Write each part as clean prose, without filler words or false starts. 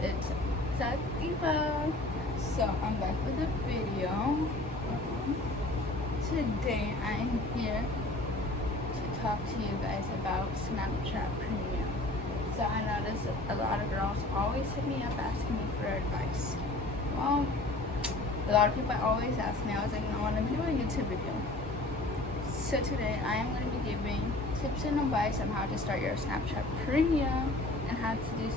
it's Sativa. So I'm back with a video. Today I'm here to talk to you guys about Snapchat Premium. So I noticed a lot of girls always hit me up asking me for advice. Well, a lot of people always ask me. I was like, no, let me do a YouTube video. So today I am going to be giving tips and advice on how to start your Snapchat Premium and how to do it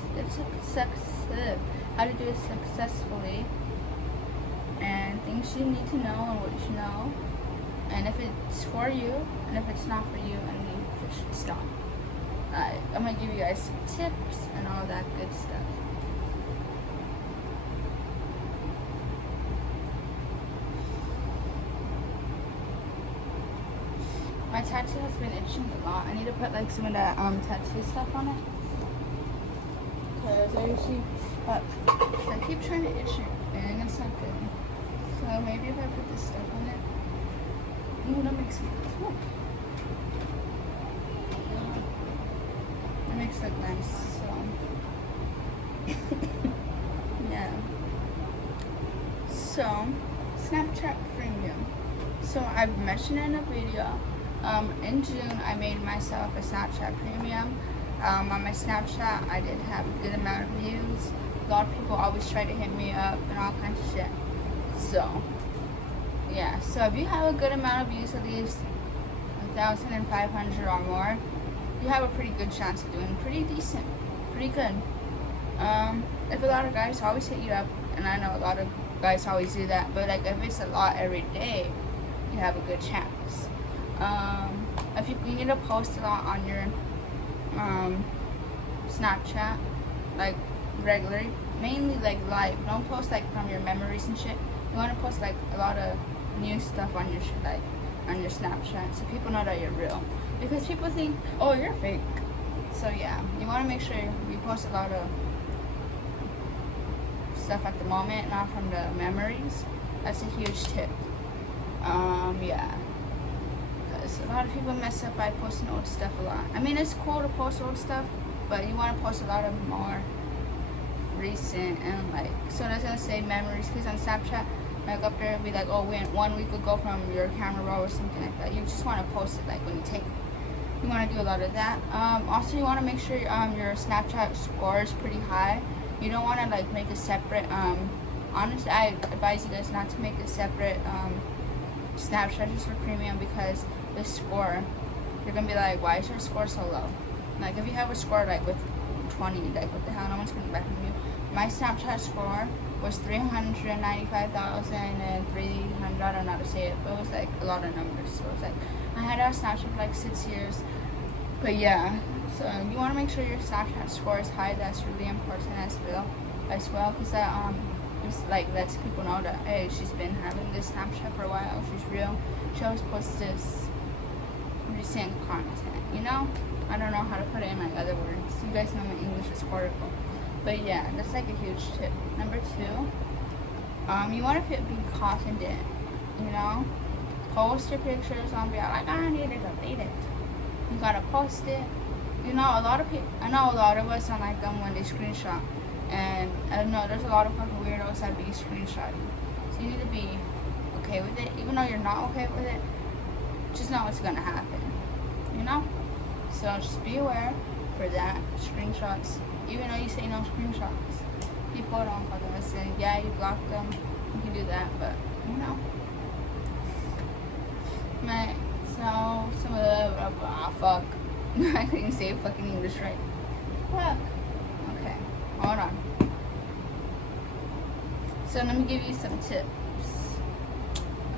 successfully, and things you need to know and what you should know, and if it's for you and if it's not for you, and you should stop. I'm going to give you guys some tips and all that good stuff. My tattoo has been itching a lot. I need to put like some of that tattoo stuff on it. Because I usually I keep trying to itch it and it's not good. So maybe if I put this stuff on it, that makes me cool. It makes it look nice. So yeah. So Snapchat Premium. So I've mentioned in a video. In June, I made myself a Snapchat Premium. On my Snapchat, I did have a good amount of views. A lot of people always try to hit me up and all kinds of shit. So, yeah. So if you have a good amount of views, at least 1,500 or more, you have a pretty good chance of doing pretty decent, pretty good. If a lot of guys always hit you up, and I know a lot of guys always do that, but like if it's a lot every day, you have a good chance. If you need to post a lot on your Snapchat, like regularly, mainly like live. Don't post like from your memories and shit. You want to post like a lot of new stuff on your like on your Snapchat, so people know that you're real. Because people think, oh, you're fake. So yeah, you want to make sure you post a lot of stuff at the moment, not from the memories. That's a huge tip. Yeah. A lot of people mess up by posting old stuff a lot. I mean, it's cool to post old stuff, but you want to post a lot of more recent and like, so that's gonna say memories, because on Snapchat, like up there, it'll be like, oh, we went 1 week ago from your camera roll or something like that. You just want to post it like when you take it. You want to do a lot of that. Also, you want to make sure your Snapchat score is pretty high. You don't want to like make a separate, honestly, I advise you guys not to make a separate Snapchat just for Premium, because the score, you're gonna be like, why is your score so low? Like if you have a score like with 20, like what the hell, no one's gonna back from you. My Snapchat score was 395,300. I don't know how to say it, but it was like a lot of numbers. So it was like, I had a Snapchat for like 6 years. But yeah, so you want to make sure your Snapchat score is high. That's really important as well, because that just like lets people know that, hey, she's been having this Snapchat for a while. She's real. She always posts this recent content, you know? I don't know how to put it in like other words. You guys know my English is horrible. But yeah, that's like a huge tip. Number 2, you want to be confident, you know? Post your pictures on be like, I need to delete it. You gotta post it. You know, a lot of people, I know a lot of us don't like them when they screenshot. And I know there's a lot of fucking weirdos that be screenshotting. So you need to be okay with it. Even though you're not okay with it, just know it's gonna happen. You know? So just be aware for that. Screenshots. Even though you say no screenshots, people don't fucking listen. Yeah, you block them. You can do that, but you know. So some of the fuck. I couldn't say fucking English right. Fuck. Okay. Hold on. So let me give you some tips.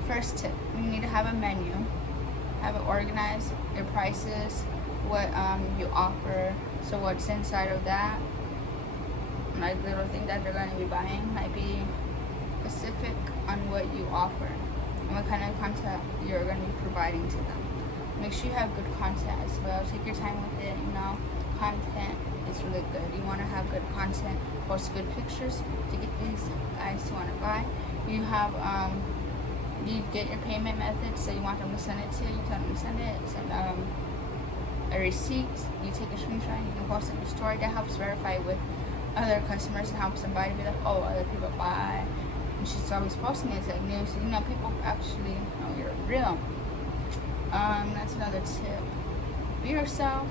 First tip, you need to have a menu. Have it organized, your prices, what you offer, so what's inside of that. Like little thing that they're going to be buying might be specific on what you offer and what kind of content you're going to be providing to them. Make sure you have good content as well. Take your time with it, you know. Content is really good. You want to have good content, post good pictures to get these guys to want to buy. You have you get your payment method, so you want them to send it to you, tell them to send it, send a receipt, you take a screenshot, you can post it in your story. That helps verify with other customers and help somebody be like, oh, other people buy. And she's always posting it. It's like new, so you know people actually know you're real. That's another tip. Be yourself.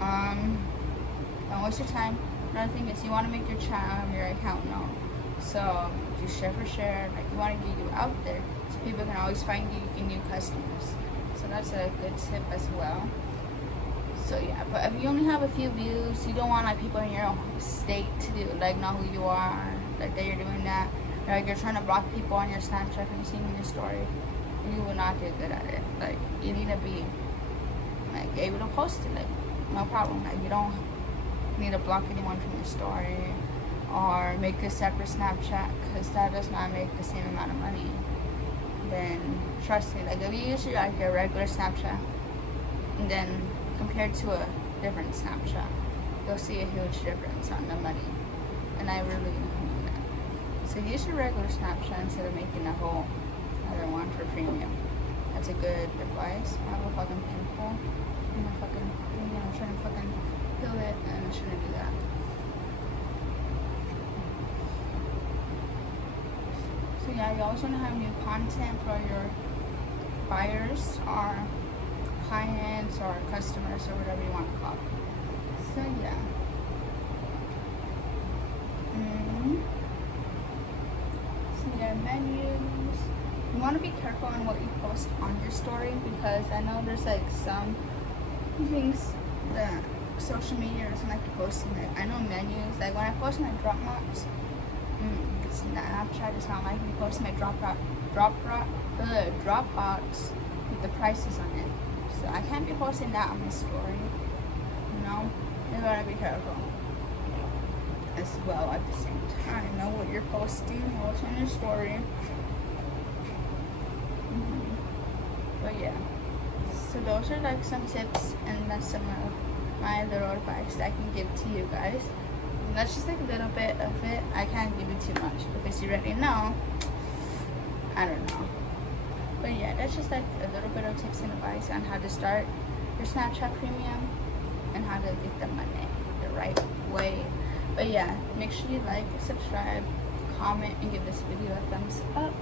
Don't waste your time. Another thing is you want to make your account known. So do share for share. Like you want to get you out there so people can always find you, get new customers. So that's a good tip as well. So yeah, but if you only have a few views, you don't want like people in your state to do like know who you are, like that you're doing that. Or, like you're trying to block people on your Snapchat from seeing your story. You will not do good at it. Like you need to be like able to post it, like no problem. Like you don't need to block anyone from your story or make a separate Snapchat because that does not make the same amount of money. Then trust me, like if you use your regular Snapchat and then compared to a different Snapchat, you'll see a huge difference on the money. And I really mean that. So use your regular Snapchat instead of making a whole other one for premium. That's a good advice. I have a fucking pimple in my fucking thing and I'm trying to fucking peel it and I shouldn't do that. So yeah, you always want to have new content for your buyers or clients or customers or whatever you want to call it. So yeah. So yeah, menus. You want to be careful on what you post on your story because I know there's like some things that social media doesn't like to post in it. I know menus, like when I post my Dropbox, Snapchat does not like me posting my Dropbox with the prices on it. So I can't be posting that on my story. You know, you gotta be careful as well at the same time. Know what you're posting, what's on your story. But yeah, so those are like some tips, and that's some of my little advice that I can give to you guys. And that's just like a little bit of it. I can't give you too much because you already know. I don't know. But yeah, that's just like a little bit of tips and advice on how to start your Snapchat Premium and how to get the money the right way. But yeah, make sure you like, subscribe, comment, and give this video a thumbs up.